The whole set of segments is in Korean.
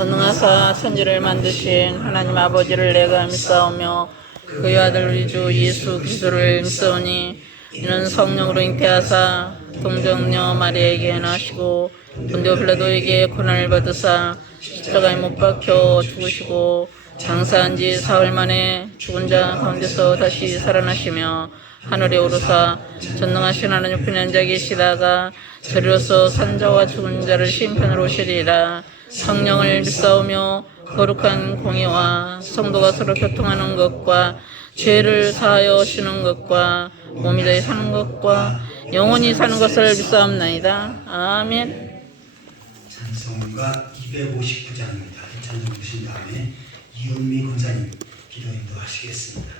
전능하사 천지를 만드신 하나님 아버지를 내가 믿사오며 그의 아들 우리 주 예수 그리스도를 믿사오니 이는 성령으로 잉태하사 동정녀 마리아에게 나시고 본디오 빌라도에게 고난을 받으사 십자가에 못 박혀 죽으시고 장사한 지 사흘 만에 죽은 자 가운데서 다시 살아나시며 하늘에 오르사 전능하신 하나님 옆에 앉아 계시다가 저리로서 산자와 죽은 자를 심판으로 오시리라. 성령을 믿사오며 거룩한 공의와 성도가 서로 교통하는 것과 죄를 사하여 주는 것과 몸이 다해 사는 것과 영원히 사는 것을 믿사옵나이다. 아멘. 찬송가 259장입니다. 찬송 주신 다음에 이은미 권사님 기도 인도하시겠습니다.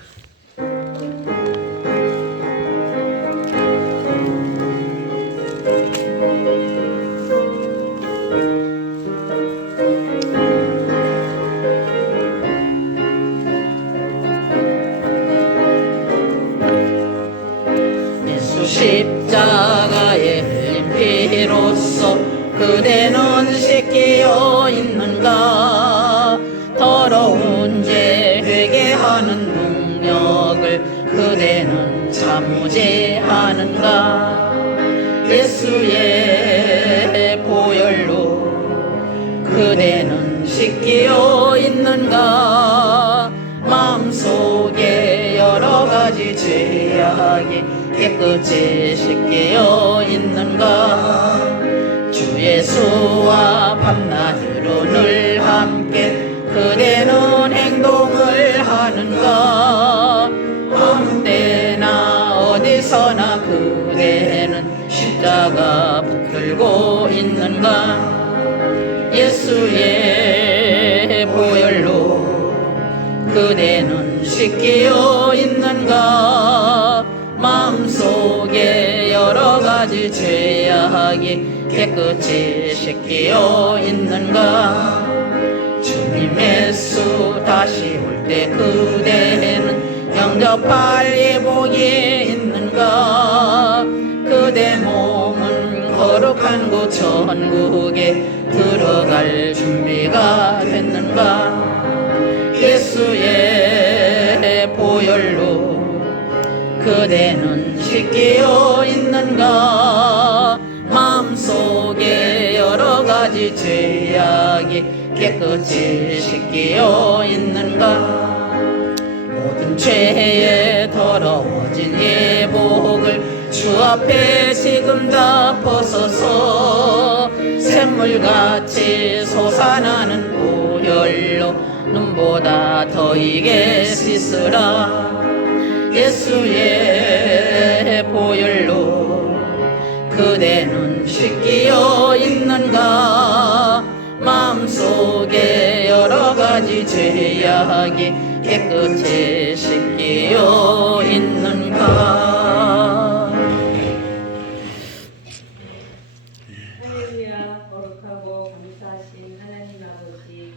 십자가에 흘린 피로써 그대는 씻기어 있는가. 더러운 죄 회개하는 능력을 그대는 자무제하는가. 예수의 보혈로 그대는 씻기어 있는가. 마음속에 여러 가지 죄악이 깨끗이 씻기어 있는가. 주 예수와 밤낮으로 늘 함께 그대는 행동을 하는가. 아무 때나 어디서나 그대는 십자가 붙들고 있는가. 예수의 보혈로 그대는 씻기어 있는가. 마음속에 여러 가지 죄악이 깨끗이 씻기어 있는가. 주님의 수 다시 올 때 그대는 영접할 예복이 있는가. 그대 몸은 거룩한 곳 천국에 들어갈 준비가 됐는가. 예수의 보혈로 그대는 씻기어 있는가. 마음속에 여러 가지 죄악이 깨끗이 씻기어 있는가. 모든 죄에 더러워진 예복을 주 앞에 지금 다 벗어서 샘물같이 솟아나는 보혈로 눈보다 더 이게 씻으라. 예수의 보혈로 그대는 씻기어 있는가. 마음속에 여러 가지 죄악이 깨끗이 씻기어 있는가. 할렐루야. 거룩하고 감사하신 하나님 아버지,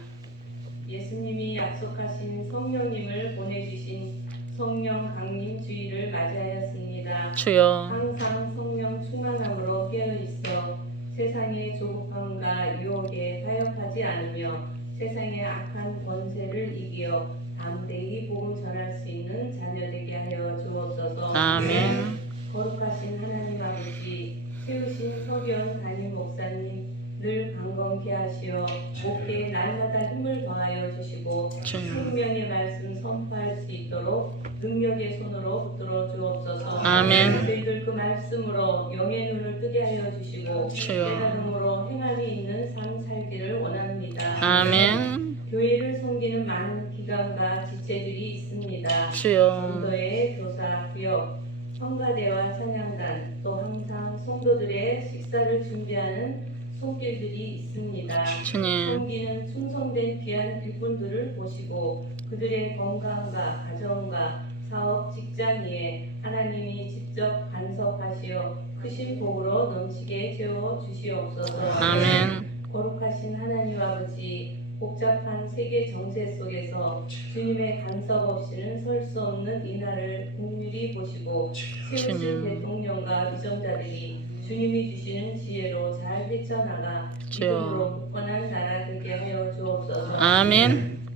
예수님이 약속하신 성령님을 보내주신 성령 강림 주일을 맞이하였습니다. 주여 항상 성령 충만함으로 깨어있어 세상의 조급함과 유혹에 타협하지 않으며 세상의 악한 권세를 이기어 담대히 복음 전할 수 있는 자녀 되게 하여 주옵소서. 아멘. 거룩하신 하나님 아버지, 세우신 서기원 담임 목사님 늘 강건케 하시어 목회에 날마다 힘을 더하여 주시고 생명의 말씀 선포할 수 있도록 능력의 손으로 붙들어 주옵소서. 아멘. 저희들 그 말씀으로 영의 눈을 뜨게 하여 주시고 깨달음으로 행함이 있는 삶 살기를 원합니다. 아멘. 교회를 섬기는 많은 기관과 지체들이 있습니다. 주여 성도의 교사, 구역, 성가대와 찬양단, 또 항상 성도들의 식사를 준비하는 손길들이 있습니다. 주님 섬기는 충성된 귀한 일꾼들을 보시고 그들의 건강과 가정과 사업, 직장 위에 하나님이 직접 간섭하시어 크신 복으로 넘치게 채워 주시옵소서. 아멘. 거룩하신 하나님 아버지, 복잡한 세계 정세 속에서 주님의 간섭 없이는 설 수 없는 이 날을 긍휼히 보시고 세우신 대통령과 위정자들이 주님이 주시는 지혜로 잘 헤쳐나가 믿음으로 굳건한 나라 되게 하여 주옵소서. 주옵소서. 아멘.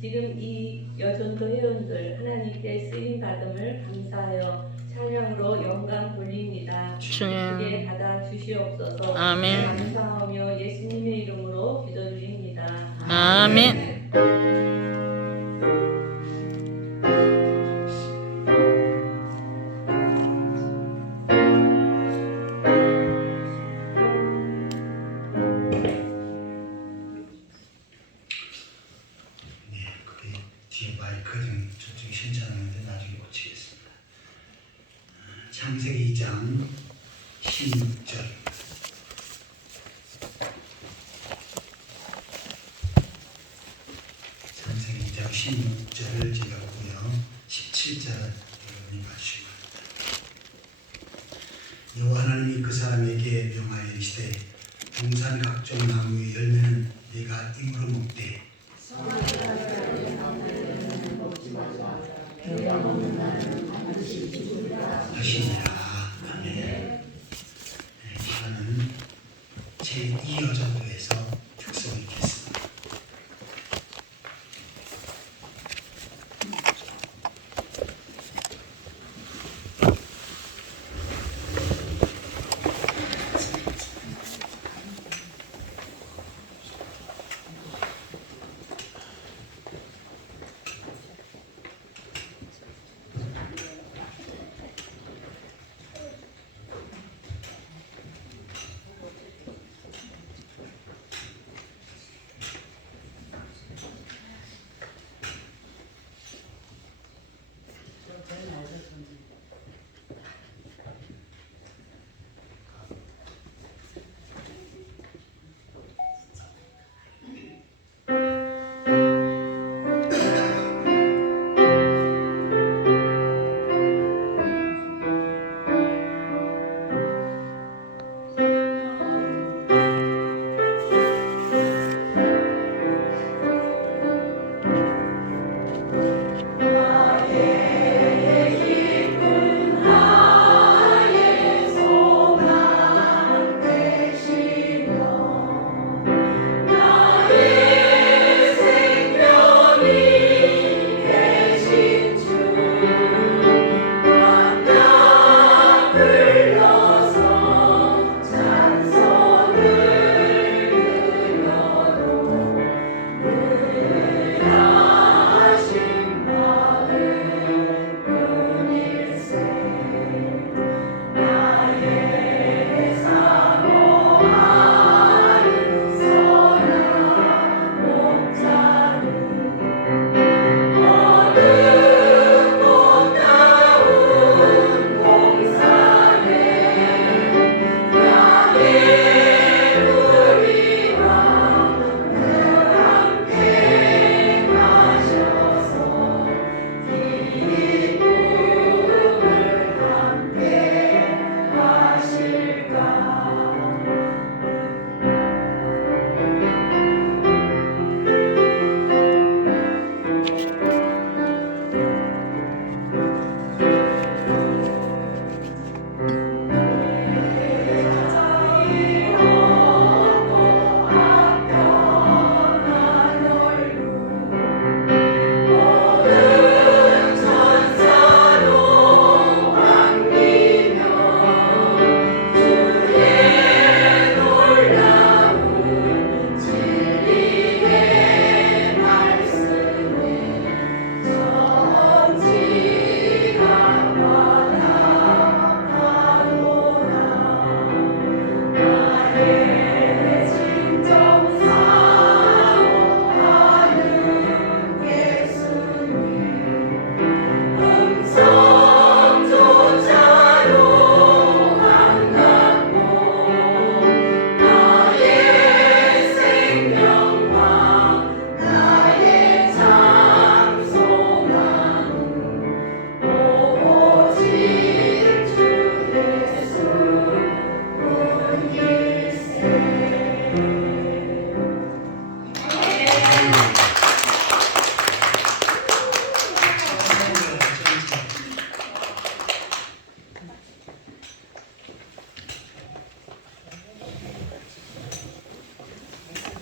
지금 이 여전도 회원들 하나님께 쓰임 받음을 감사하여 찬양으로 영광 돌립니다. 주님. 주께 받아 주시옵소서. 아멘. 감사하며 예수님의 이름으로 기도드립니다. 아멘. 네, 그게 뒤에 마이크 좀 저쪽에 신청하는데 나중에 고치겠습니다. 창세기 2장 16절. 창세기 2장 16절을 제가 보고요. 17절 여러분이 봐주시기 바랍니다. 여호와 하나님이 그 사람에게 명하여 이르시되 동산 각종 나무의 열매는 네가 임으로 먹되 하시니라. 아멘. 네, 이거는 제2여정도에서 특성이 있겠습니다.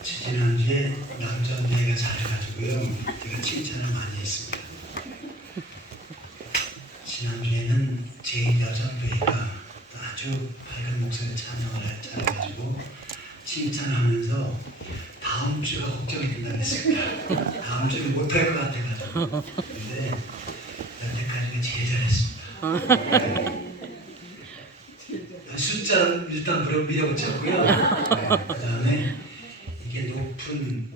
지난주에 남자 가지고요. 제가 칭찬을 많이 했습니다. 지난주에는 제1여전교회가 아주 밝은 목소리로 찬양을 잘해가지고 칭찬하면서 다음 주가 걱정이 된다고 했습니다. 다음 주는 못할 것 같아가지고. 근데 여태까지가 제일 잘했습니다. 숫자는 일단 밀어붙였고요. 그 다음에 이게 높은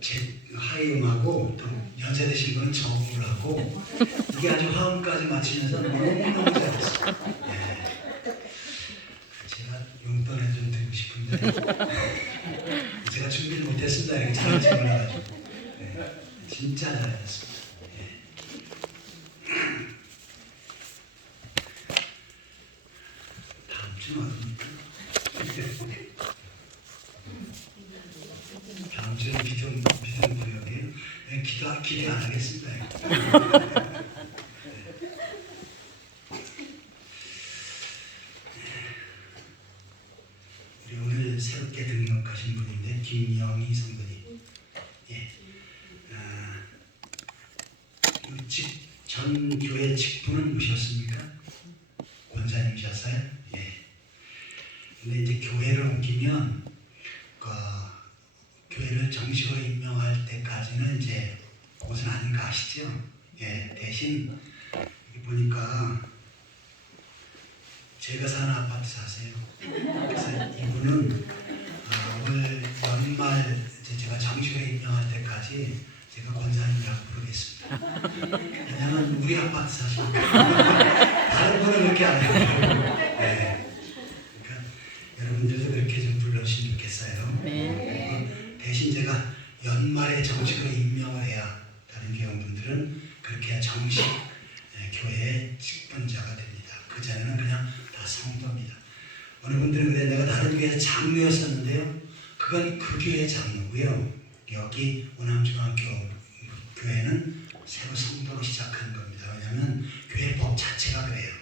하이음하고 또 연세 드신 분은 저음을 하고 이게 아주 화음까지 맞추면서 너무너무 잘했어요. 제가 용돈을 좀 드리고 싶은데 제가 준비를 못했습니다. 이렇게 잘하지 몰라가지고 진짜 잘했습니다. 다음 주는 어딥니까? 다음 주는 믿음 구역이에요. 기대 안 하겠습니다. 우리 오늘 새롭게 등록하신 분인데 김영희 성도님. 전 교회 직분은 무엇이었습니까? 권사님이셨어요? 근데 이제 교회를 옮기면 교회를 정식으로 임명할 때까지는 이제 그것은 아닌 거 아시죠? 대신 보니까 제가 사는 아파트 사세요. 그래서 이분은 올 연말 제가 정식으로 임명할 때까지 제가 권사님이라고 부르겠습니다. 왜냐면 우리 아파트 사시니까 다른 분은 그렇게 안 해요. 그러니까 여러분들도 그렇게 좀 불러주시면 좋겠어요. 대신 제가 연말에 정식으로 임명을 해야 다른 교회원분들은 그렇게 해야 정식 교회의 직분자가 됩니다. 그 전에는 그냥 다 성도입니다. 어느 분들은 그래 내가 다른 교회에서 장로였었는데요. 그건 그 교회의 장로고요. 여기 원암중앙교 교회는 새로 성도로 시작하는 겁니다. 왜냐하면 교회 법 자체가 그래요.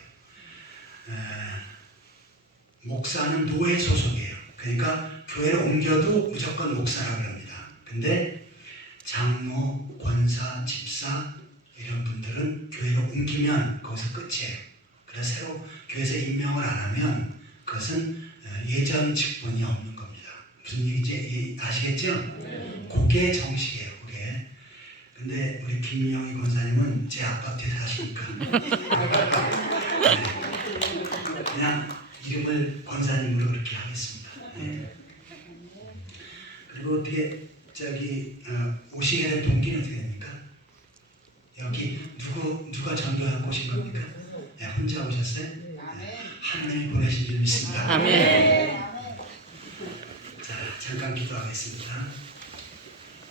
목사는 노예 소속이에요. 그러니까 교회를 옮겨도 무조건 목사라고 합니다. 근데 장로, 권사, 집사 이런 분들은 교회를 옮기면 거기서 끝이에요. 그래서 새로 교회에서 임명을 안 하면 그것은 예전 직분이 없는 겁니다. 무슨 얘기인지 아시겠죠? 그게 정식이에요. 그게. 근데 우리 김영희 권사님은 제 아파트에 사시니까 그냥 이름을 권사님으로 그렇게 하겠습니다. 그리고 어떻게 오시게 된 동기는 어떻게 됩니까? 여기 누가 전도하고 오신 겁니까? 혼자 오셨어요? 하나님이 보내신 줄 믿습니다. 아멘. 자, 잠깐 기도하겠습니다.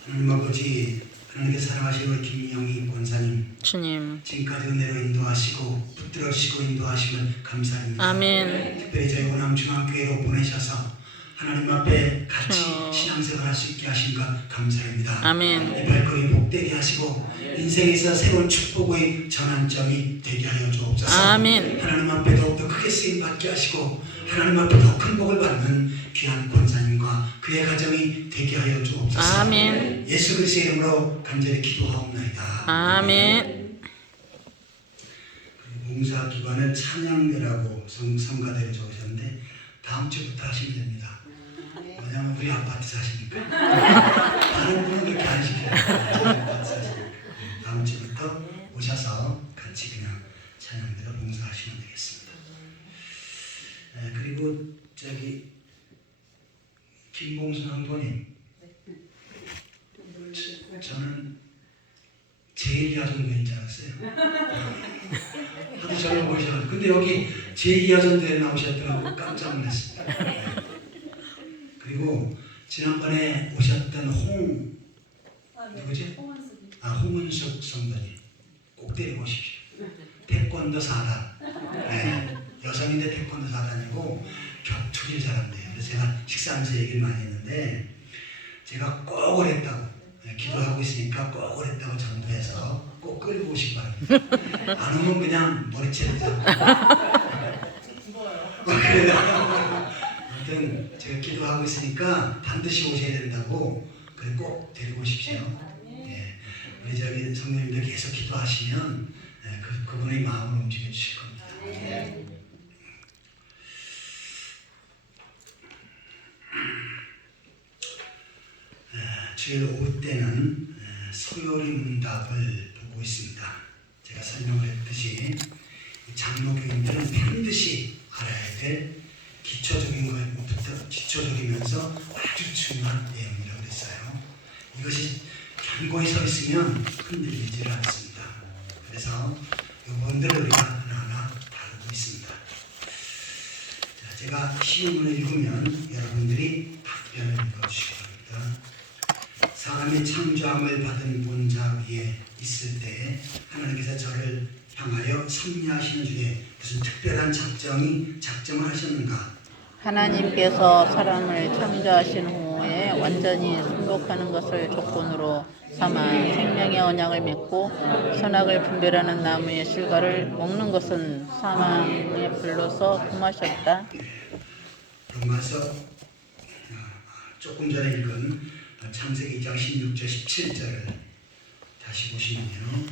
하나님 아버지, 하나님께 사랑하시는 우리 김영희 권사님, 주님. 지금까지 은혜로 인도하시고 붙들어주시고 인도하시면 감사합니다. 아멘. 특별히 저희 원암중앙교회로 보내셔서 하나님 앞에 같이 주여. 신앙생활 할 수 있게 하신 것 감사합니다. 아멘. 이 발걸음이 복되게 하시고 인생에서 새로운 축복의 전환점이 되게 하여 주옵소서. 아멘. 하나님 앞에 더욱더 크게 쓰임받게 하시고 하나님 앞에 더 큰 복을 받는 귀한 권사님과 그의 가정이 되게 하여 주옵소서. 아멘. 예수 그리스도의 이름으로 간절히 기도하옵나이다. 아멘. 봉사기관은 찬양대라고 성가대를 적으셨는데 다음 주부터 하시면 됩니다. 왜냐하면 우리 아파트 사시니까. 다른 분은 그렇게 안 시켜요. 아파트 사시니까. 다음 주부터 오셔서 같이 그냥 찬양대로 봉사하시면 되겠습니다. 그리고 김봉순 황도님, 저는 제1야전도인 줄 알았어요. 하도 저를 보셔가지고. 근데 여기 제2야전도에 나오셨더라고 깜짝 놀랐습니다. 그리고 지난번에 오셨던 누구지? 홍은숙 성도님 꼭 데리고 오십시오. 태권도 4단. 여성인데 태권도 4단이고 격투기를 잘한대요. 그래서 제가 식사하면서 얘기를 많이 했는데 제가 꼭 오랬다고 기도하고 있으니까 꼭 오랬다고 전도해서 꼭 끌고 오시기 바랍니다. 안 오면 그냥 머리채를 잡고 그래요. 아무튼 제가 기도하고 있으니까 반드시 오셔야 된다고 그래 꼭 데리고 오십시오. 우리 저기 성도님들 계속 기도하시면 그분의 마음을 움직여 주실 겁니다. 주일 오후 때는 소요리 문답을 보고 있습니다. 제가 설명을 했듯이 장로교인들은 반드시 알아야 될 기초적인 것부터 기초적이면서 아주 중요한 내용이라고 했어요. 이것이 견고히 서 있으면 흔들리지를 않습니다. 그래서 이 부분들을 우리가 하나하나 다루고 있습니다. 자, 제가 시문을 읽으면 여러분들이 답변을 읽어주시기 바랍니다. 사람이 창조함을 받은 본자 위에 있을 때 하나님께서 저를 향하여 섭리하시는 중에 무슨 특별한 작정을 하셨는가? 하나님께서 사람을 창조하신 후에 완전히 순복하는 것을 조건으로 삼아 생명의 언약을 맺고 선악을 분별하는 나무의 실과를 먹는 것은 사망의 불로서 금하셨다. 로마서 조금 전에 읽은 창세기 2장 16절 17절을 다시 보시면요.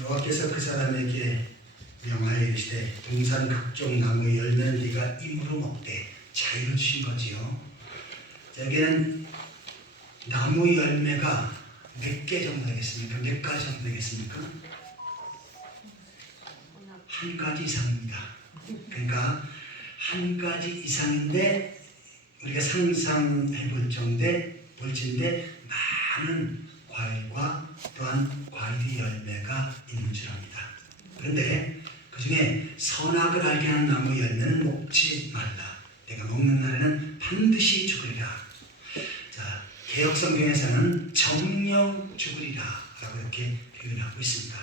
여호와께서 그 사람에게 명하여 이르시되 동산 각종 나무의 열매는 네가 임으로 먹되 자유를 주신 거지요. 여기는 나무 열매가 몇 개 정도 되겠습니까? 몇 가지 정도 되겠습니까? 한 가지 이상입니다. 그러니까 한 가지 이상인데 우리가 상상해 볼 정도인데 많은 과일과 또한 과일의 열매가 있는 줄 압니다. 그런데 그 중에 선악을 알게 하는 나무 열매는 먹지 말라. 내가 먹는 날에는 반드시 죽으리라. 자, 개역 성경에서는 정령 죽으리라 라고 이렇게 표현하고 있습니다.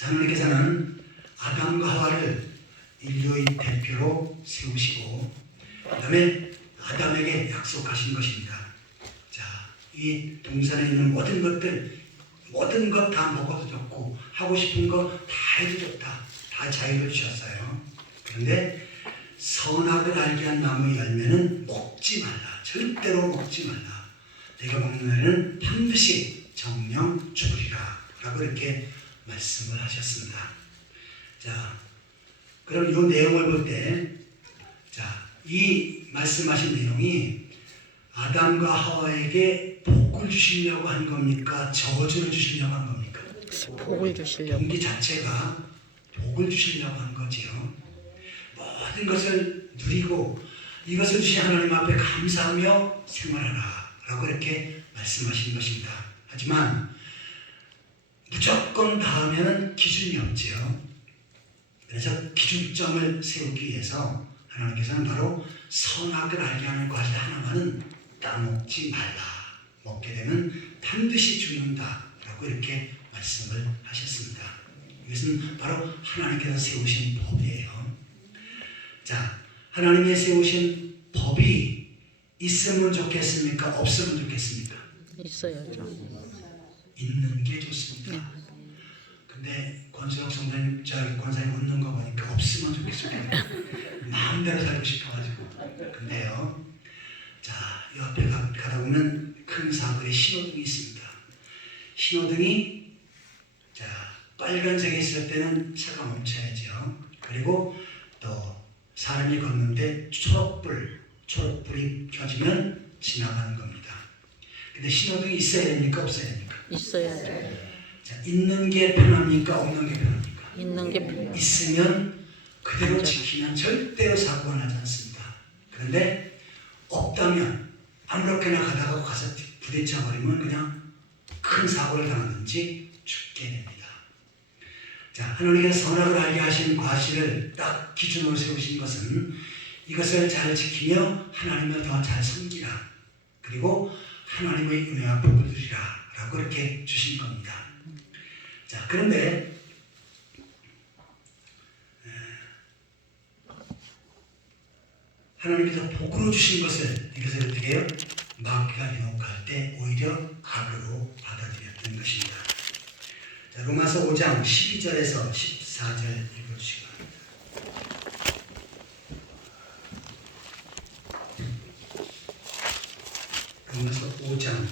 하나님께서는 아담과 하와를 인류의 대표로 세우시고 그 다음에 아담에게 약속하신 것입니다. 자, 이 동산에 있는 모든 것 다 먹어도 좋고 하고 싶은 거 다 해도 좋다. 다 자유를 주셨어요. 그런데 선악을 알게 한 나무 열매는 먹지 말라. 절대로 먹지 말라. 내가 먹는 날에는 반드시 정령 죽으리라 라고 이렇게 말씀을 하셨습니다. 자, 그럼 이 내용을 볼 때 이 말씀하신 내용이 아담과 하와에게 복을 주시려고 한 겁니까? 저주를 주시려고 한 겁니까? 복을 주시려고. 동기 자체가 복을 주시려고 한 거지요. 모든 것을 누리고 이것을 주신 하나님 앞에 감사하며 생활하라 라고 이렇게 말씀하신 것입니다. 하지만 무조건 다 하면 기준이 없지요. 그래서 기준점을 세우기 위해서 하나님께서는 바로 선악을 알게 하는 과실 하나만은 따먹지 말라. 먹게 되면 반드시 죽는다 라고 이렇게 말씀을 하셨습니다. 이것은 바로 하나님께서 세우신 법이에요. 자, 하나님이 세우신 법이 있으면 좋겠습니까? 없으면 좋겠습니까? 있어야죠. 있는 게 좋습니다. 근데 권수혁 선생님, 권사님 웃는 거 보니까 없으면 좋겠어요. 마음대로 살고 싶어가지고. 근데요, 자, 이 앞에 가다 보면 큰 사거리에 신호등이 있습니다. 신호등이 자, 빨간색이 있을 때는 차가 멈춰야죠. 그리고 또 사람이 걷는데 초록불이 켜지면 지나가는 겁니다. 근데 신호등이 있어야 됩니까? 없어야 됩니까? 있어야죠. 자, 있는 게 편합니까? 없는 게 편합니까? 있는 게 있으면 그대로 지키면 절대로 사고가 나지 않습니다. 그런데 없다면 아무렇게나 가서 부딪혀 버리면 그냥 큰 사고를 당하든지 죽게 됩니다. 자, 하나님께서 선악을 알게 하신 과실을 딱 기준으로 세우신 것은 이것을 잘 지키며 하나님을 더 잘 섬기라. 그리고 하나님의 은혜와 복을 누리라 라고 이렇게 주신 겁니다. 자, 그런데 하나님께서 복으로 주신 것을 이것을 어떻게 해요? 마귀가 유혹할 때 오히려 악으로 받아들였던 것입니다. 자, 로마서 5장 12절에서 14절 읽어주시기 바랍니다. 로마서 5장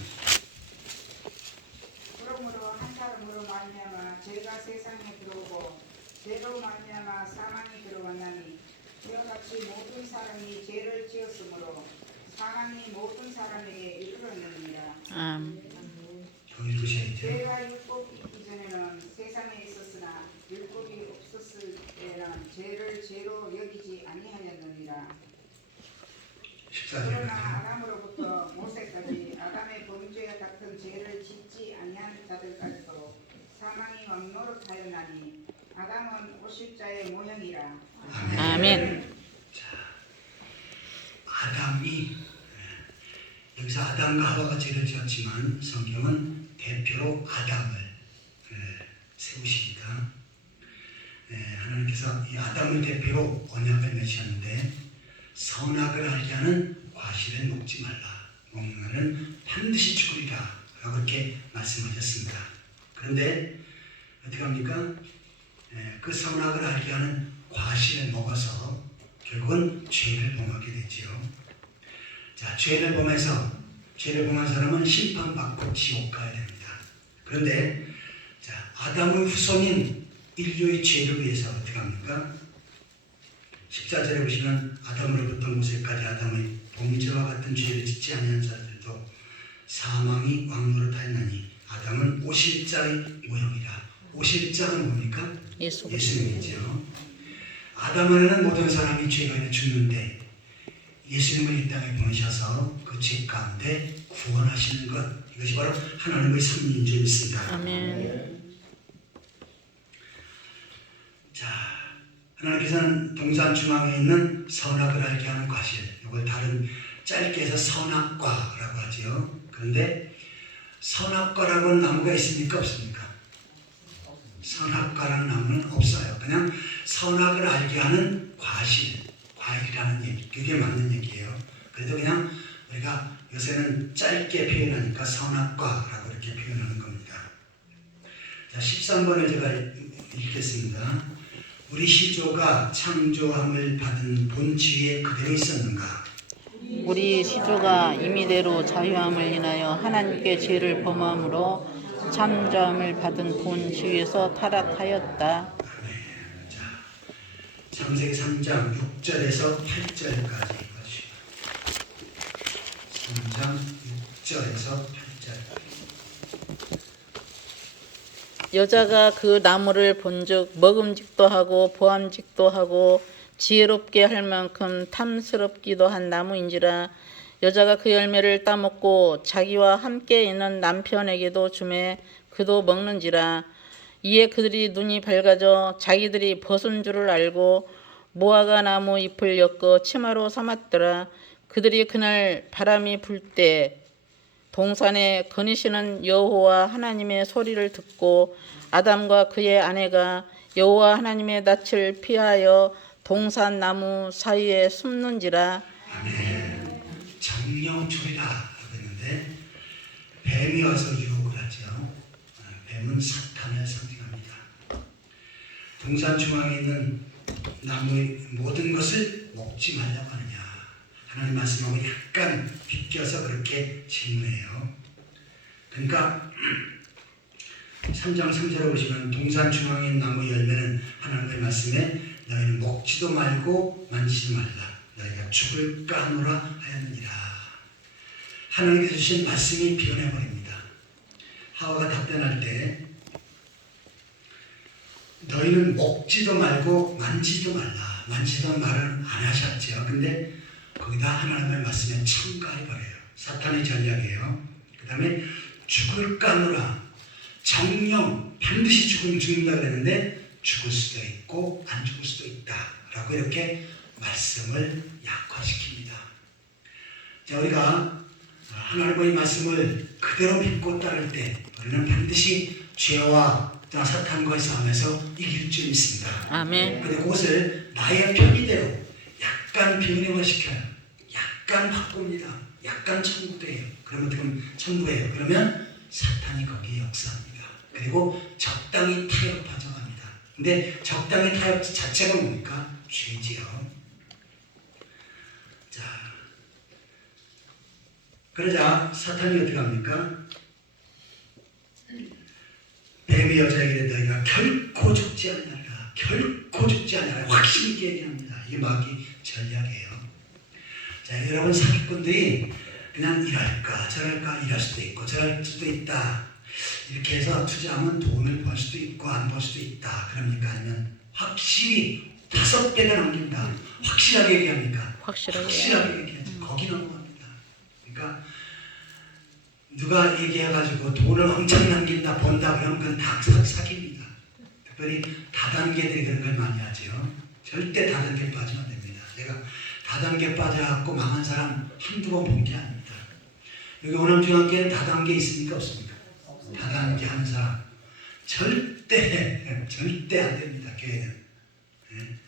죄로 말미암아 사망이 들어왔나니 이와 같이 모든 사람이 죄를 지었으므로 사망이 모든 사람에게 이르렀느니라. 더 읽으셔야죠. 죄가 율법이 있기 전에는 세상에 있었으나 율법이 없었을 때는 죄를 죄로 여기지 아니하였느니라. 14절까지. 그러나 아담으로부터 모세까지 아담의 범죄와 같은 죄를 짓지 아니한 자들까지도 사망이 왕노릇하였나니 아담은 오십자의 모형이라. 아멘. 아담이 여기서 아담과 하와가 죄를 지었지만 성경은 대표로 아담을 세우십니다. 하나님께서 이 아담을 대표로 언약을 맺으셨는데 선악을 알게 하는 과실을 먹지 말라. 먹는 날은 반드시 죽으리라 라고 그렇게 말씀하셨습니다. 그런데 어떻게 합니까? 그 선악을 알게 하는 과실을 먹어서 결국은 죄를 범하게 되지요. 자, 죄를 범한 사람은 심판받고 지옥 가야 됩니다. 그런데 자, 아담의 후손인 인류의 죄를 위해서 어떻게 합니까? 14절에 보시면 아담으로부터 모세까지 아담의 범죄와 같은 죄를 짓지 아니한 자들도 사망이 왕노릇하였나니 아담은 오실자의 모형이라. 오실자는 뭡니까? 예수님이죠. 아담 안에는 모든 사람이 죄가 있는 죽는데 예수님을 이 땅에 보내셔서 그 죄 가운데 구원하시는 것, 이것이 바로 하나님의 섭리인 줄 믿습니다. 아멘. 자, 하나님께서는 동산 중앙에 있는 선악을 알게 하는 과실, 이걸 다른 짧게 해서 선악과라고 하지요. 그런데 선악과라고 하는 나무가 있습니까? 없습니까? 선악과라는 나무는 없어요. 그냥 선악을 알게 하는 과일이라는 얘기, 그게 맞는 얘기예요. 그래도 그냥 우리가 요새는 짧게 표현하니까 선악과라고 이렇게 표현하는 겁니다. 자, 13번을 제가 읽겠습니다. 우리 시조가 창조함을 받은 본지위에 그대로 있었는가? 우리 시조가 임의대로 자유함을 인하여 하나님께 죄를 범함으로 창조함을 받은 본 지위에서 타락하였다. 자, 창세기 3장 6절에서 8절까지 읽어주시고 3장 6절에서 8절. 여자가 그 나무를 본즉 먹음직도 하고 보암직도 하고 지혜롭게 할 만큼 탐스럽기도 한 나무인지라. 여자가 그 열매를 따먹고 자기와 함께 있는 남편에게도 주매 그도 먹는지라. 이에 그들이 눈이 밝아져 자기들이 벗은 줄을 알고 무화과 나무 잎을 엮어 치마로 삼았더라. 그들이 그날 바람이 불 때 동산에 거니시는 여호와 하나님의 소리를 듣고 아담과 그의 아내가 여호와 하나님의 낯을 피하여 동산 나무 사이에 숨는지라. 아멘. 정령초리라 하고 있는데 뱀이 와서 유혹을 하죠. 뱀은 사탄을 상징합니다. 동산 중앙에 있는 나무의 모든 것을 먹지 말라고 하느냐. 하나님 말씀하고 약간 비껴서 그렇게 질문해요. 그러니까 3장 3절에 보시면 동산 중앙에 있는 나무 열매는 하나님의 말씀에 너희는 먹지도 말고 만지지도 말라. 너희가 죽을까 하노라 하였느니라. 하나님께서 주신 말씀이 변해버립니다. 하와가 답변할 때 너희는 먹지도 말고 만지지도 말라. 만지던 말은 안 하셨죠. 근데 거기다 하나님의 말씀에 첨가해버려요. 사탄의 전략이에요. 그 다음에 죽을까 하노라. 정령 반드시 죽는다 그랬는데 죽을 수도 있고 안 죽을 수도 있다 라고 이렇게 말씀을 약화시킵니다. 자, 우리가 하나님의 말씀을 그대로 믿고 따를 때 우리는 반드시 죄와 사탄과의 싸움에서 이길 줄 믿습니다. 아멘. 그런데 그것을 나의 편의대로 약간 변형화시켜요. 약간 바꿉니다. 약간 첨부돼요. 그러면 어떻게 첨부해요? 그러면 사탄이 거기에 역사합니다. 그리고 적당히 타협하죠 합니다. 근데 적당히 타협 자체가 뭡니까? 죄지요. 자, 그러자 사탄이 어떻게 합니까? 뱀이 여자에게 너희가 결코 죽지 않는다. 결코 죽지 않으라 확신 있게 얘기합니다. 이게 마귀 전략이에요. 자, 여러분 사기꾼들이 그냥 이럴까 저럴까 이럴 수도 있고 저럴 수도 있다. 이렇게 해서 투자하면 돈을 벌 수도 있고 안 벌 수도 있다. 그럽니까? 아니면 확실히 5배가 남긴다. 확실하게 얘기합니까? 확실하게. 확실하게 얘기하죠. 거기 넘어갑니다. 그러니까 누가 얘기해가지고 돈을 엄청 남긴다 번다 그러면 그건 다 사기입니다. 특별히 다단계들이 그런 걸 많이 하죠. 절대 다단계 빠지면 안 됩니다. 내가 다단계 빠져갖고 망한 사람 한두 번 본 게 아닙니다. 여기 호남중앙교회는 다단계 있습니까? 없습니까? 다단계 하는 사람 절대 안 됩니다. 교회는. 네.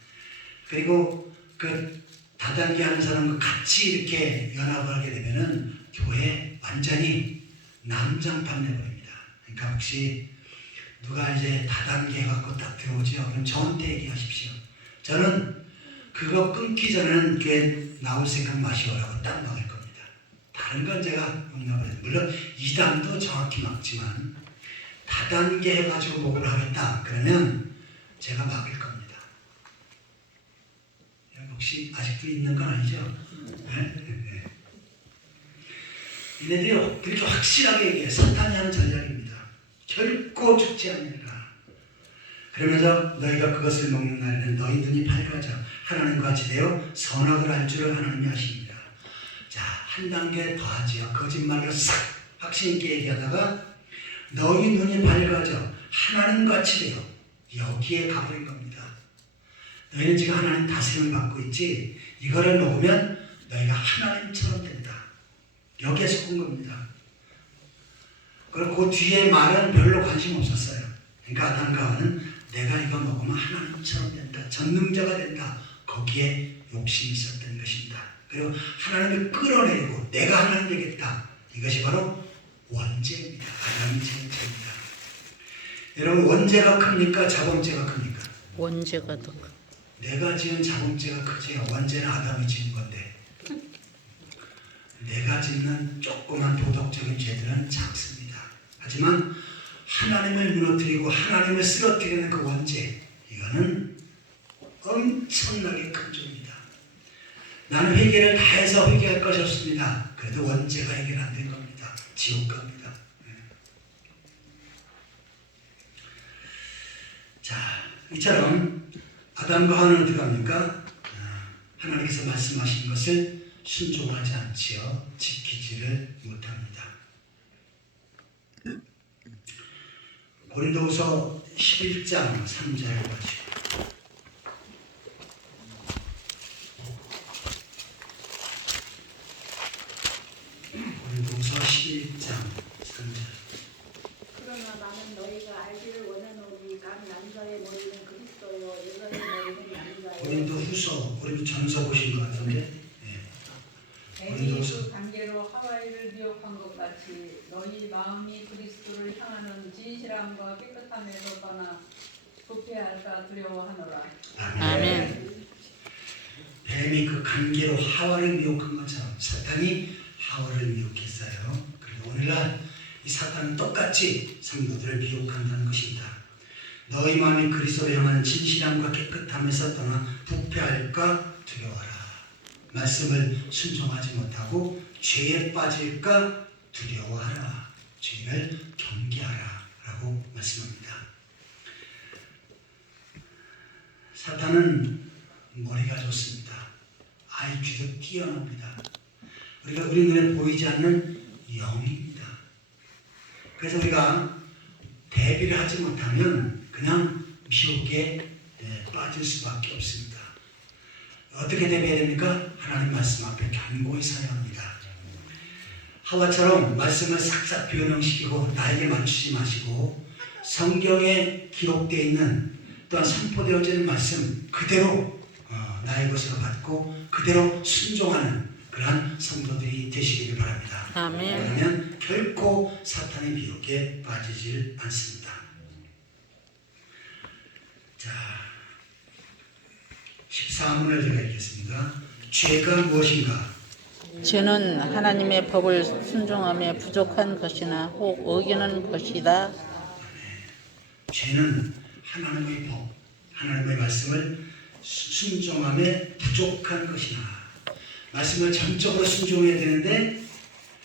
그리고 그 다단계 하는 사람과 같이 이렇게 연합을 하게 되면은 교회 완전히 난장판 내버립니다. 그러니까 혹시 누가 이제 다단계 해갖고 딱 들어오죠? 그럼 저한테 얘기하십시오. 저는 그거 끊기 전에는 교회 나올 생각 마시오라고 딱 막을 겁니다. 다른 건 제가 용납을 해요. 물론 이단도 정확히 막지만 다단계 해가지고 목을 하겠다 그러면 제가 막을 겁니다. 혹시 아직도 있는 건 아니죠? 네? 이네들이 그렇게 확실하게 얘기해요. 사탄이 하는 전략입니다. 결코 죽지 않으리라. 그러면서 너희가 그것을 먹는 날에는 너희 눈이 밝아져 하나님과 같이 되어 선악을 알 줄을 하나님이 아십니다. 자, 한 단계 더 하지요. 거짓말로 싹 확신 있게 얘기하다가 너희 눈이 밝아져 하나님과 같이 되어 여기에 가버린 겁니다. 너희는 지금 하나님 다스림을 받고 있지 이거를 먹으면 너희가 하나님처럼 된다. 여기에 속은 겁니다. 그리고 그 뒤에 말은 별로 관심 없었어요. 그러니까 아담과 하와는 내가 이거 먹으면 하나님처럼 된다. 전능자가 된다. 거기에 욕심이 있었던 것입니다. 그리고 하나님을 끌어내리고 내가 하나님 되겠다. 이것이 바로 원죄입니다. 아담이 지은 죄입니다. 여러분 원죄가 큽니까? 자범죄가 큽니까? 원죄가 더 크. 내가 지은 자범죄가 크지 원죄는 아담이 지은 건데 내가 짓는 조그만 도덕적인 죄들은 작습니다. 하지만 하나님을 무너뜨리고 하나님을 쓰러뜨리는 그 원죄 이거는 엄청나게 큰 죄입니다. 나는 회개를 다 해서 회개할 것이 없습니다. 그래도 원죄가 해결 안 된 겁니다. 지옥 갑니다. 자, 이처럼 아담과 하와는 어떻게 합니까? 하나님께서 말씀하신 것을 순종하지 않지요. 지키지를 못합니다. 고린도후서 11장 3절 보시고 고린도후서 11장 3절 그러나 나는 너희가 알기를 원하노니 각 남자의 머리는 그리스도요 여자의 머리는 남자요. 고린도후서 고린도전서 보신 것 같은데 애인이 그 관계로 하와이를 미혹한 것 같이 너희 마음이 그리스도를 향하는 진실함과 깨끗함에서 떠나 부패할까 두려워하노라. 아멘. 뱀이 그 관계로 하와를 미혹한 것처럼 사탄이 하와를 미혹했어요. 그리고 오늘날 이 사탄은 똑같이 성도들을 미혹한다는 것입니다. 너희 마음이 그리스도를 향하는 진실함과 깨끗함에서 떠나 부패할까 두려워하라. 말씀을 순종하지 못하고 죄에 빠질까 두려워하라. 죄를 경계하라 라고 말씀합니다. 사탄은 머리가 좋습니다. IQ도 뛰어납니다. 우리 눈에 보이지 않는 영입니다. 그래서 우리가 대비를 하지 못하면 그냥 미혹에 빠질 수밖에 없습니다. 어떻게 대비해야 됩니까? 하나님 말씀 앞에 견고히 서야 합니다. 하와처럼 말씀을 싹싹 변형시키고 나에게 맞추지 마시고 성경에 기록되어 있는 또한 선포되어지는 말씀 그대로 나의 것으로 받고 그대로 순종하는 그러한 성도들이 되시기를 바랍니다. 아멘. 그러면 결코 사탄의 미혹에 빠지질 않습니다. 자, 14문을 제가 읽겠습니다. 죄가 무엇인가? 죄는 하나님의 법을 순종함에 부족한 것이나 혹 어기는 것이다. 죄는 하나님의 법, 하나님의 말씀을 순종함에 부족한 것이나 말씀을 전적으로 순종해야 되는데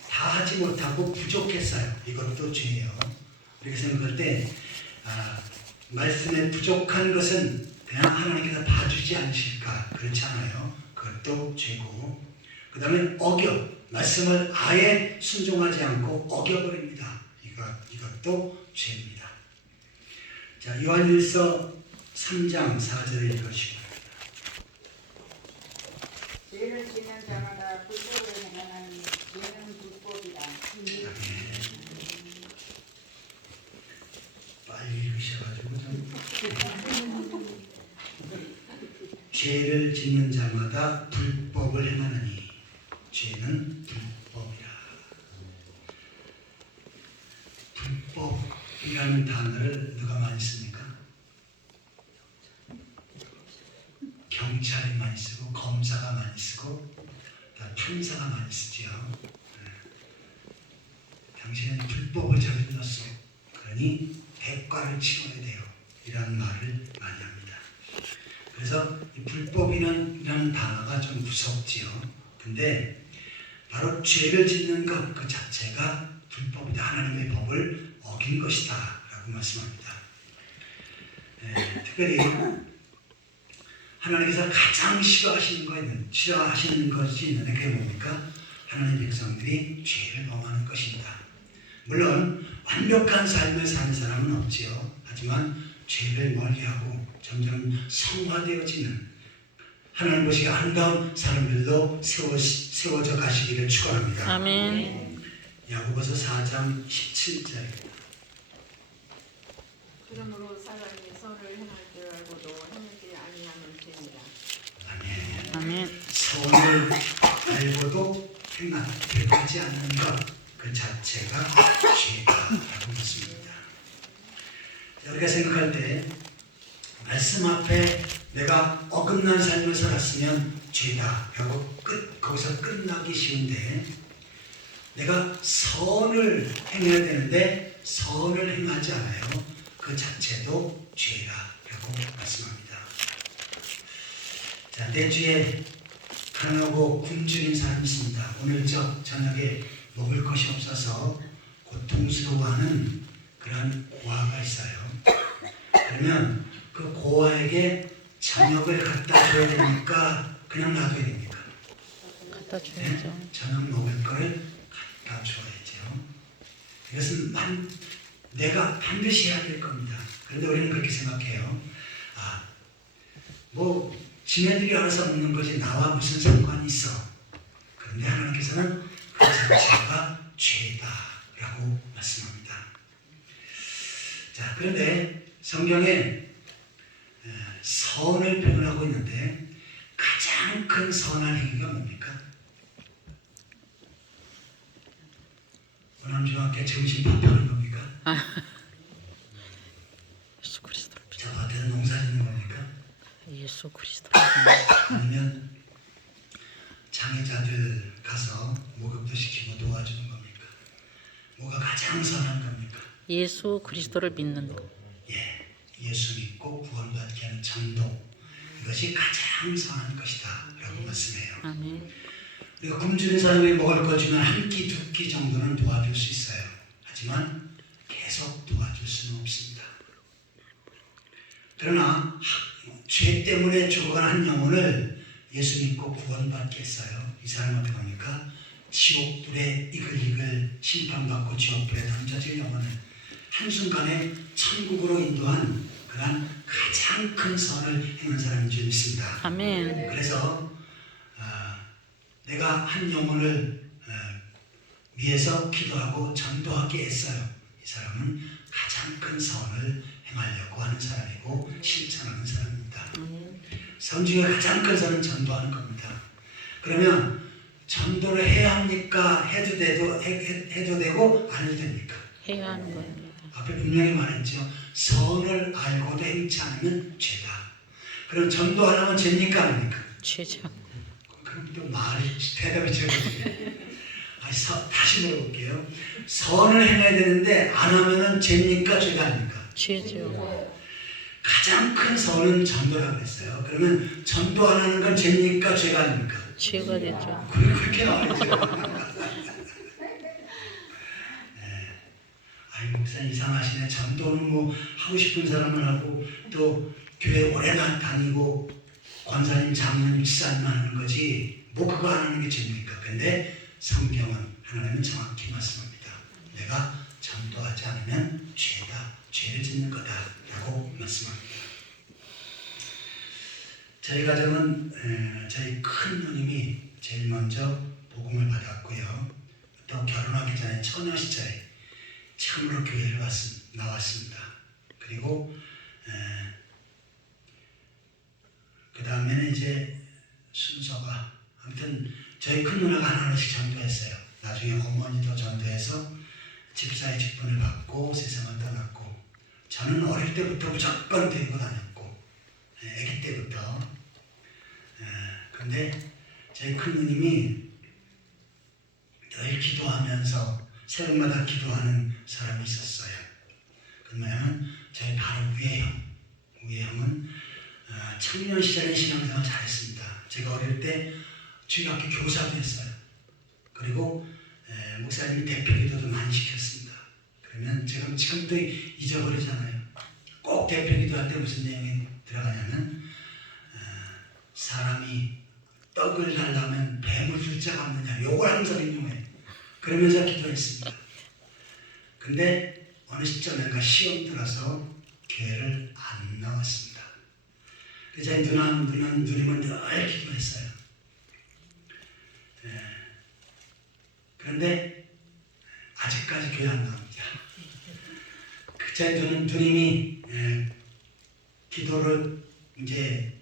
다 하지 못하고 부족했어요. 이것도 죄예요. 우리가 생각할 때 말씀에 부족한 것은 그냥 하나님께서 봐주지 않으실까? 그렇지 않아요. 그것도 죄고 그 다음에 말씀을 아예 순종하지 않고 어겨버립니다. 이것도 죄입니다. 자, 요한일서 3장 4절을 읽으시고 죄를 짓는 자마다 불법을 행하나니 죄는 불법이라. 빨리 읽으셔가지고 좀 죄를 짓는 자마다 불법을 행하나니 죄는 불법이라. 불법이라는 단어를 누가 많이 씁니까? 경찰이 많이 쓰고 검사가 많이 쓰고 판사가 많이 쓰지요. 당신은 불법을 저질렀어. 그러니 대가를 치러야 돼요. 이런 말을 많이 합니다. 그래서 이 불법이라는 단어가 좀 무섭지요. 근데 바로 죄를 짓는 것 그 자체가 불법이다. 하나님의 법을 어긴 것이다 라고 말씀합니다. 특별히 하나님께서 가장 싫어하시는 것이 있는데 그게 뭡니까? 하나님 백성들이 죄를 범하는 것입니다. 물론 완벽한 삶을 사는 사람은 없지요. 하지만 죄를 멀리하고 점점 성화되어지는 하나님 보시기에 아름다운 사람들로 세워져 가시기를 축원합니다. 아멘. 야고보서 4장 17절입니다. 그러므로 사람이 선을 행할 줄 알고도 행하지 아니하는 죄니라. 아멘. 아멘. 선을 알고도 행하지 않는 것 그 자체가 죄다라고 믿습니다. 우리가 생각할 때 말씀 앞에 내가 어긋난 삶을 살았으면 죄다라고 거기서 끝나기 쉬운데 내가 선을 행해야 되는데 선을 행하지 않아요. 그 자체도 죄다라고 말씀합니다. 자, 내 주에 가난하고 굶주린 사람이 있습니다. 오늘 저녁에 먹을 것이 없어서 고통스러워하는 그런 고아가 있어요. 그러면 그 고아에게 저녁을 갖다 줘야 됩니까? 그냥 놔둬야 됩니까? 갖다 줘야죠. 저녁 먹을 거를 갖다 줘야죠. 이것은 내가 반드시 해야 될 겁니다. 그런데 우리는 그렇게 생각해요. 지네들이 알아서 먹는 거지 나와 무슨 상관이 있어. 그런데 하나님께서는 그 자체가 죄다라고 말씀합니다. 자, 그런데 성경에 선을 표현하고 있는데 가장 큰 선한 행위가 뭡니까? 오남중학교 점심밥 하는 겁니까? 예수 그리스도를 믿. 저 밭에서 농사 짓는 겁니까? 예수 그리스도를 믿. 아니면 장애자들 가서 목욕도 시키고 도와주는 겁니까? 뭐가 가장 선한 겁니까? 예수 그리스도를 믿는 것. 예수 믿고 구원받게 하는 전도, 이것이 가장 선한 것이다 라고 말씀해요. 아멘. 우리가 굶주린 사람이 먹을 거 주면 한 끼, 두 끼 정도는 도와줄 수 있어요. 하지만 계속 도와줄 수는 없습니다. 그러나 죄 때문에 죽어간 한 영혼을 예수 믿고 구원받게 했어요. 이 사람은 어떻게 합니까? 지옥불에 이글이글 심판받고 지옥불에 던져질 영혼을 한순간에 천국으로 인도한 그러한 가장 큰 선을 행한 사람인 줄 믿습니다. 아멘. 그래서 내가 한 영혼을 위해서 기도하고 전도하게 했어요. 이 사람은 가장 큰 선을 행하려고 하는 사람이고 실천하는 사람입니다. 선 중에 가장 큰 선은 전도하는 겁니다. 그러면 전도를 해야 합니까? 해도 되고 안 해도 됩니까? 해야 하는 겁니다. 앞에 분명히 말했죠. 선을 알고도 행치 않으면 죄다. 그럼 전도 안 하면 죄입니까? 아닙니까? 죄죠. 그럼 또 대답이 적어요. 다시 물어볼게요. 선을 행해야 되는데 안 하면은 죄입니까? 죄가 아닙니까? 죄죠. 가장 큰 선은 전도라고 했어요. 그러면 전도 안 하는 건 죄입니까? 죄가 아닙니까? 죄가 되죠. 그렇게 나와있죠. 아이 목사님 이상하시네. 전도는 뭐 하고 싶은 사람을 하고 또 교회 오래 다니고 권사님, 장로님, 집사님만 하는 거지 뭐 그거 안 하는 게 죄입니까? 근데 성경은 하나님은 정확히 말씀합니다. 내가 전도하지 않으면 죄다, 죄를 짓는 거다 라고 말씀합니다. 저희 가정은 저희 큰 누님이 제일 먼저 복음을 받았고요. 또 결혼하기 전에 처녀 시절에 처음으로 교회를 나왔습니다. 그리고 그 다음에는 이제 순서가 아무튼 저희 큰 누나가 하나씩 전도했어요. 나중에 어머니도 전도해서 집사의 직분을 받고 세상을 떠났고 저는 어릴 때부터 무조건 데리고 다녔고 아기 때부터 근데 저희 큰 누님이 늘 기도하면서 새벽마다 기도하는 사람이 있었어요. 그 뭐냐면 저희 바로 위에 형은 청년 시절에 신앙생활 잘했습니다. 제가 어릴 때 중학교 교사도 했어요. 그리고 목사님이 대표기도도 많이 시켰습니다. 그러면 제가 지금도 잊어버리잖아요. 꼭 대표기도 할 때 무슨 내용이 들어가냐면 사람이 떡을 달라면 뱀을 줄 자가 없느냐 요걸 항상 인용해요. 그러면서 기도했습니다. 근데 어느 시점인가 시험 들어서 교회를 안 나왔습니다. 그래서 저희 누님은 늘 기도했어요. 그런데 아직까지 교회 안 나옵니다. 저희 누님이 기도를 이제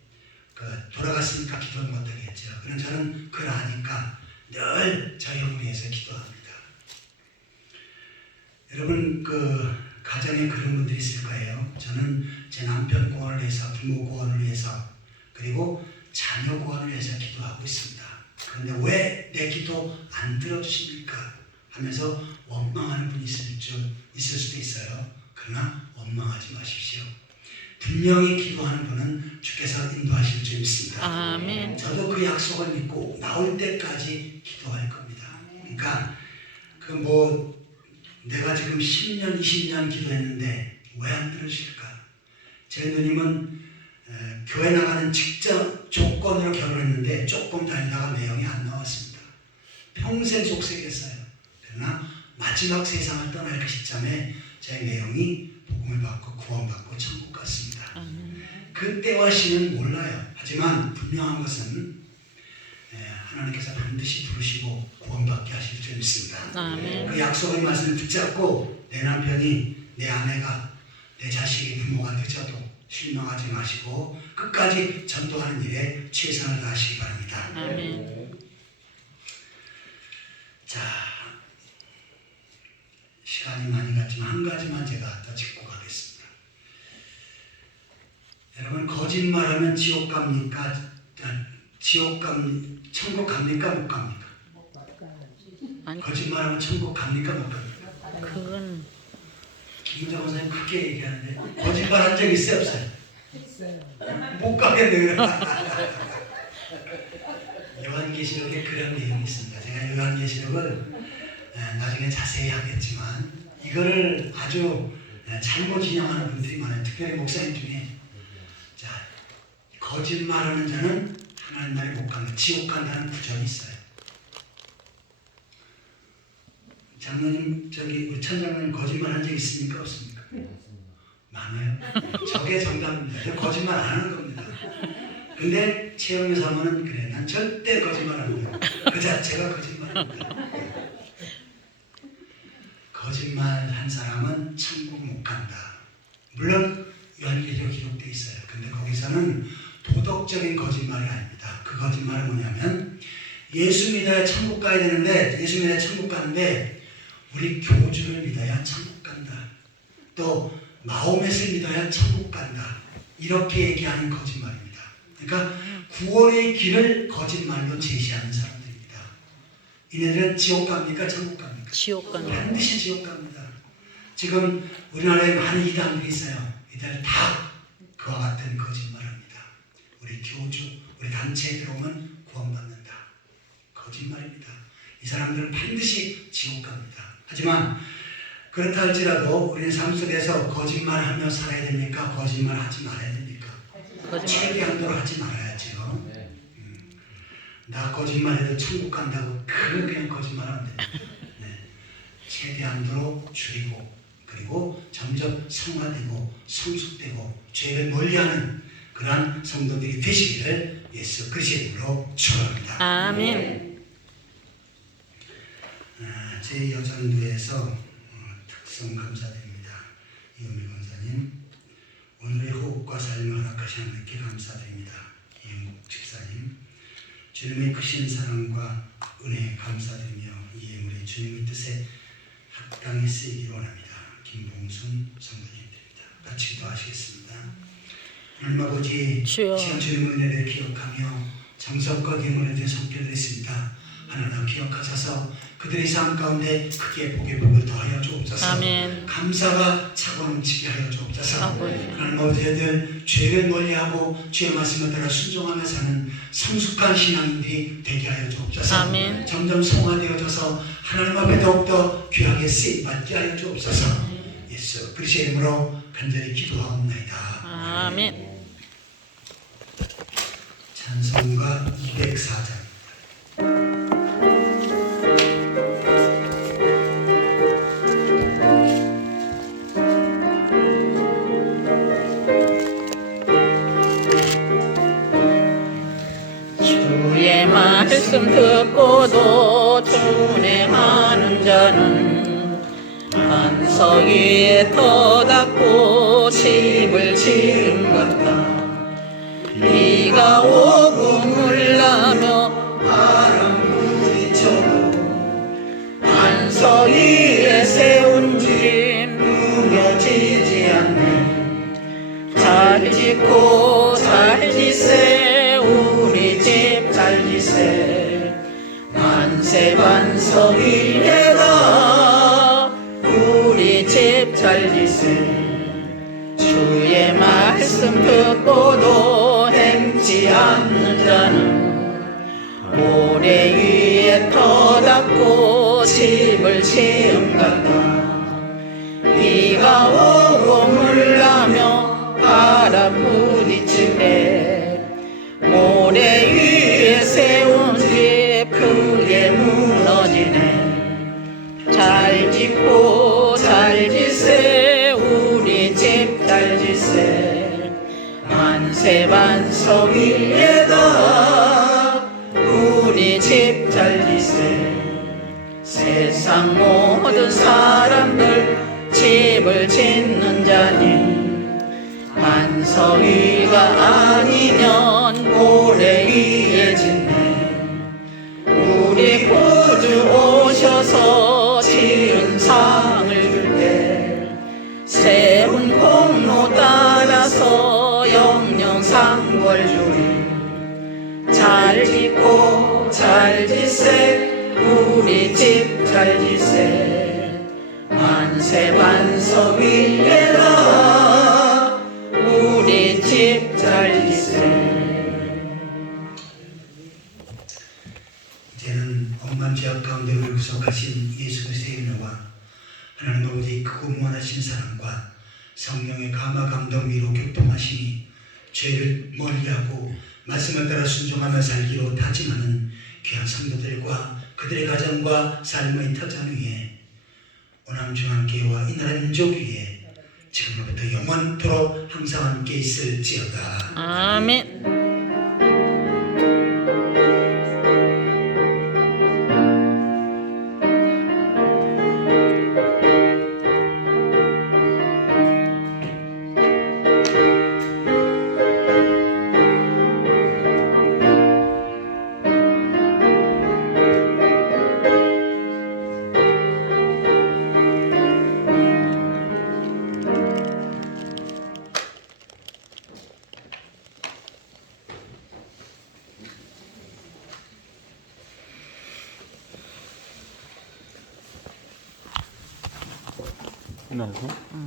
돌아갔으니까 기도를 못하겠죠. 그럼 저는 그걸 아니까 늘 저희 형을 위해서 기도합니다. 여러분 가정에 그런 분들이 있을 거예요. 저는 제 남편 구원을 위해서, 부모 구원을 위해서, 그리고 자녀 구원을 위해서 기도하고 있습니다. 그런데 왜 내 기도 안 들어주십니까? 하면서 원망하는 분이 있을 수도 있어요. 그러나 원망하지 마십시오. 분명히 기도하는 분은 주께서 인도하실 줄 믿습니다. 아멘. 저도 그 약속을 믿고 나올 때까지 기도할 겁니다. 그러니까 내가 지금 10년, 20년 기도했는데 왜 안 들으실까? 제 누님은 교회 나가는 직접 조건으로 결혼했는데 조금 다니다가 내용이 안 나왔습니다. 평생 속색했어요. 그러나 마지막 세상을 떠날 그 시점에 제 내용이 복음을 받고 구원받고 천국 갔습니다. 그때와 시는 몰라요. 하지만 분명한 것은 하나님께서 반드시 부르시고 구원받게 하실 줄 믿습니다. 아멘. 그 약속의 말씀을 붙잡고 내 남편이, 내 아내가, 내 자식이, 부모가 늦어도 실망하지 마시고 끝까지 전도하는 일에 최선을 다하시기 바랍니다. 아멘. 자, 시간이 많이 갔지만 한 가지만 제가 더 짚고 가겠습니다. 여러분, 거짓말하면 지옥 갑니까? 천국 갑니까? 못 갑니까? 아니, 거짓말하면 천국 갑니까? 못 갑니까? 그건 김정은 선생님 크게 얘기하는데 거짓말한 적 있어요? 없어요? 못 가겠네. 요한계시록에 그런 내용이 있습니다. 제가 요한계시록을 나중에 자세히 하겠지만 이거를 아주 잘못 인용하는 분들이 많아요. 특별히 목사님 중에 거짓말하는 자는 하나님 나라에 못 간다, 지옥 간다는 구절이 있어요. 장로님, 우리 천장로님 거짓말한 적 있습니까? 없습니까? 많아요. 저게 정답입니다. 거짓말 안 하는 겁니다. 근데 최영미 사모는 그래, 난 절대 거짓말 안 해요. 그 자체가 거짓말입니다. 거짓말한 사람은 천국 못 간다. 물론 요한계시록 기록되어 있어요. 근데 거기서는 도덕적인 거짓말이 아닙니다. 그 거짓말은 뭐냐면 예수 믿어야 천국 가야 되는데, 예수 믿어야 천국 가는데 우리 교주를 믿어야 천국 간다. 또 마호멧을 믿어야 천국 간다. 이렇게 얘기하는 거짓말입니다. 그러니까 구원의 길을 거짓말로 제시하는 사람들입니다. 이네들은 지옥 갑니까? 천국 갑니까? 지옥 가는 반드시 지옥 갑니다. 지금 우리나라에 많은 이단들이 있어요. 이들 다 그와 같은 거짓말합니다. 우리 교주, 우리 단체에 들어오면 구원받는다. 거짓말입니다. 이 사람들은 반드시 지옥 갑니다. 하지만 그렇다 할지라도 우리는 삶 속에서 거짓말하며 살아야 됩니까? 거짓말하지 말아야 됩니까? 최대한도로 하지 말아야죠. 나 거짓말해도 천국 간다고 그냥 거짓말하면 됩니다. 네. 최대한도로 줄이고 그리고 점점 성화되고 성숙되고 죄를 멀리하는 그러한 성도들이 되시기를 예수 그리스도의 이름으로 축원합니다. 아멘. 제 여전도에서 특성 감사드립니다. 이은미 권사님, 오늘의 호흡과 삶을 허락하신 하나님께 감사드립니다. 이은국 집사님, 주님의 크신 사랑과 은혜에 감사드리며 이 예물이 주님의 뜻에 합당히 쓰이기를 원합니다. 김봉순 성도님입니다. 같이 기도하시겠습니다. 하나님 아버지, 주여. 시간 주님의 은혜를 기억하며 정성과 기물에 대해 섬겨드렸습니다. 하나님 기억하셔서 그들의 삶 가운데 크게 복의 복을 더하여 주옵소서. 아멘. 감사가 차고 넘치게 하여 주옵소서. 아버지. 하나님 아버지들 죄를 멀리하고 주의 말씀을 따라 순종하며 사는 성숙한 신앙인들이 되게 하여 주옵소서. 아멘. 점점 성화되어져서 하나님 앞에 더욱더 귀하게 쓰임받게 하여 주옵소서. 예수 그리스도의 이름으로 간절히 기도하옵나이다. 아멘. 찬송가 204장. 주의 말씀 듣고도 준행하는 자는 반석 위에 터닫고 집을 지은 같다. 비가 오고 물나며 바람 부딪혀도 반석 위에 세운 집 무너지지 않네. 잘 짓고 잘 짓세 우리 집 잘 짓세. 만세 반석 위에다 우리 집 잘 짓세. 주의 말씀 듣고도 행치 않는 자는 모래 위에 터닫고 집을 지은 같다. 비가 오고 물나며 바람 부딪히네. 모래 위에 세운 집 크게 무너지네. 잘 짓고 잘 짓세 우리 집 잘 짓세. 만세 반석 위에다 우리 집 잘 짓세. 세상 모든 사람들 집을 짓는 자니 반석 위가 아니면 모래 위에 짓네. 우리 구주 오셔서 지은 상을 줄게. 세운 공로 따라서 영영 상벌 주리. 잘 짓고 잘 짓세 우리 집 잘 짓세. 만세 반석 위에다 우리 집 잘 짓세. 이제는 억만 죄악 가운데 우리를 구속하신 예수 그리스도의 은혜와 하나님 아버지 크고 무한하신 사랑과 성령의 감화 감동 위로 교통하시니 죄를 멀리하고 말씀을 따라 순종하며 살기로 다짐하는 귀한 성도들과 그들의 가정과 삶의 터전 위에 오남중앙교회와 이 나라 민족 위에 지금부터 영원토록 항상 함께 있을지어다. 아멘. 끝났어?